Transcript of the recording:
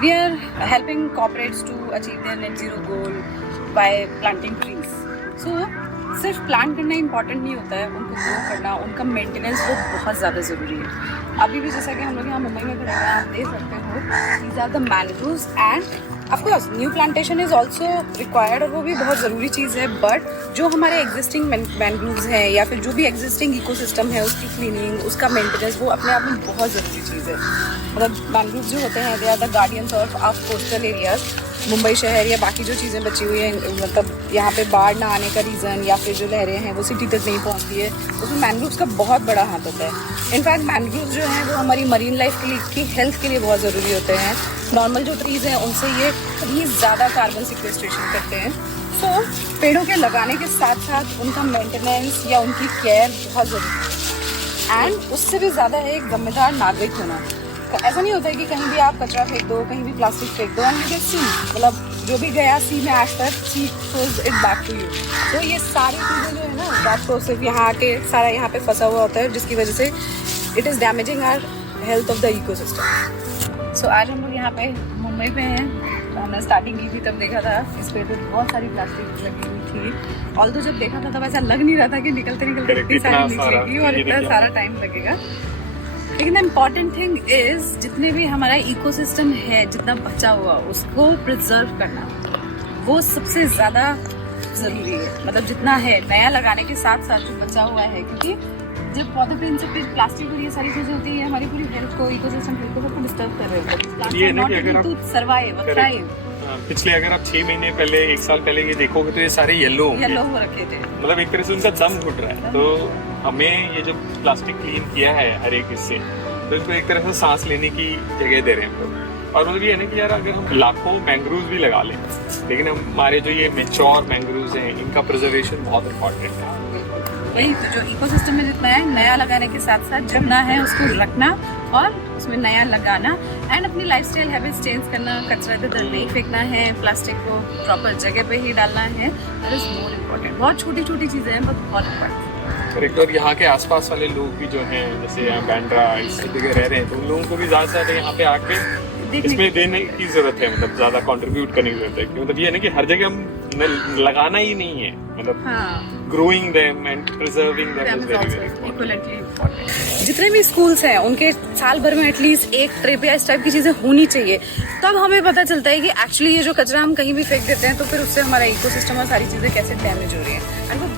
We are helping corporates to achieve their net zero goal by planting trees. So सिर्फ plant करना important नहीं होता है, उनको ग्रो करना, उनका मेंटेनेंस वो बहुत ज़्यादा ज़रूरी है। अभी भी जैसा कि हम लोग यहाँ मुंबई में खड़े हैं, आप देख सकते हो, these are the mangroves and of course new plantation is also required, और वो भी बहुत ज़रूरी चीज़ है। बट जो हमारे एग्जिस्टिंग मैंग्रोव्स हैं या फिर जो भी एग्जिस्टिंग इकोसिस्टम है, उसकी क्लीनिंग, उसका मेंटेनेंस, वो अपने आप में बहुत ज़रूरी चीज़ है। मतलब मैंग्रोव्स जो होते हैं, they are the guardians of coastal areas. Mumbai शहर या बाकी जो चीज़ें बची हुई हैं, मतलब यहाँ पे बाढ़ ना आने का रीज़न या फिर जो लहरें हैं वो सिटी तक नहीं पहुँचती है, उसमें मैंग्रोव्स का बहुत बड़ा हाथ होता है। इनफैक्ट मैंग्रोव्स जो हैं वो हमारी मरीन लाइफ के लिए, की हेल्थ के लिए बहुत ज़रूरी होते हैं। नॉर्मल जो ट्रीज़ हैं उनसे ये कहीं ज़्यादा कार्बन सिक्वेस्ट्रेशन करते हैं। सो पेड़ों के लगाने के साथ साथ उनका मेंटेनेंस या उनकी केयर बहुत ज़रूरी है। एंड उससे भी ज़्यादा है एक जिम्मेदार नागरिक होना। ऐसा नहीं होता है कि कहीं भी आप कचरा फेंक दो, कहीं भी प्लास्टिक फेंक दो एंड यू गेट सी, मतलब जो भी गया सी में आज तक, sea throws it back to you. तो ये सारी चीज़ें जो है ना, रात को सिर्फ यहाँ आके सारा यहाँ पे फंसा हुआ होता है, जिसकी वजह से it is damaging our health of the ecosystem. So आज हम लोग यहाँ पे मुंबई पे हैं। हमने स्टार्टिंग की थी तब देखा था इस पे तो बहुत सारी प्लास्टिक लगी हुई थी। ऑल्दो जब देखा था तब ऐसा लग नहीं रहा था कि निकलते निकलते इतनी सारी निकलेगी और इतना सारा टाइम लगेगा। लेकिन इम्पॉर्टेंट थिंग इज, जितने भी हमारा इकोसिस्टम है, जितना बचा हुआ, उसको प्रिजर्व करना, वो सबसे ज़्यादा ज़रूरी है। मतलब जितना है नया लगाने के साथ साथ जो बचा हुआ है, क्योंकि जब पौधे पे इनसे फिर प्लास्टिक और ये सारी चीज़ें होती है, हमारी पूरी हेल्थ को, इकोसिस्टम हेल्थ को सबको डिस्टर्ब कर रहे हैं। पिछले अगर आप 6 महीने पहले, 1 साल पहले ये देखोगे तो ये सारे येलो हो रखे थे, मतलब एक तरह से उनका दम घुट रहा है। तो हमें ये जो प्लास्टिक क्लीन किया है हर एक हिस्से, तो इसको एक तरह से सांस लेने की जगह दे रहे हैं हम लोग। और मतलब ये है ना कि यार अगर हम लाखों मैंग्रोव्स भी लगा लें, लेकिन हमारे जो ये मैच्योर मैंग्रोव्स हैं, इनका प्रिजर्वेशन बहुत इम्पोर्टेंट है। वही तो, जो इकोसिस्टम में जितना है नया लगाने के साथ साथ जितना है उसको रखना और उसमें नया लगाना एंड अपनी लाइफस्टाइल हैबिट्स चेंज करना। कचरा इधर नहीं फेंकना है, प्लास्टिक को प्रॉपर जगह पे ही डालना है, दैट इज मोर इम्पोर्टेंट। बहुत छोटी छोटी चीज़ें हैं बट बहुत इम्पोर्टेंट। करेक्ट। और यहाँ के आसपास वाले लोग भी जो हैं, जैसे यहाँ बैंड्रा इस जगह रह रहे हैं, तो उन लोगों को भी ज़्यादा से ज़्यादा यहाँ पे आके इसमें देने की जरूरत है, मतलब ज़्यादा कंट्रीब्यूट करने की जरूरत है। मतलब ये है ना कि हर जगह हम लगाना ही नहीं है, मतलब growing them and preserving them is very very important. जितने भी स्कूल्स हैं उनके साल भर में एटलीस्ट एक ट्रिप या इस टाइप की चीज़ें होनी चाहिए। तब हमें पता चलता है कि एक्चुअली ये जो कचरा हम कहीं भी फेंक देते हैं तो फिर उससे हमारा इकोसिस्टम और सारी चीज़ें कैसे डैमेज हो रही हैं। एंड वो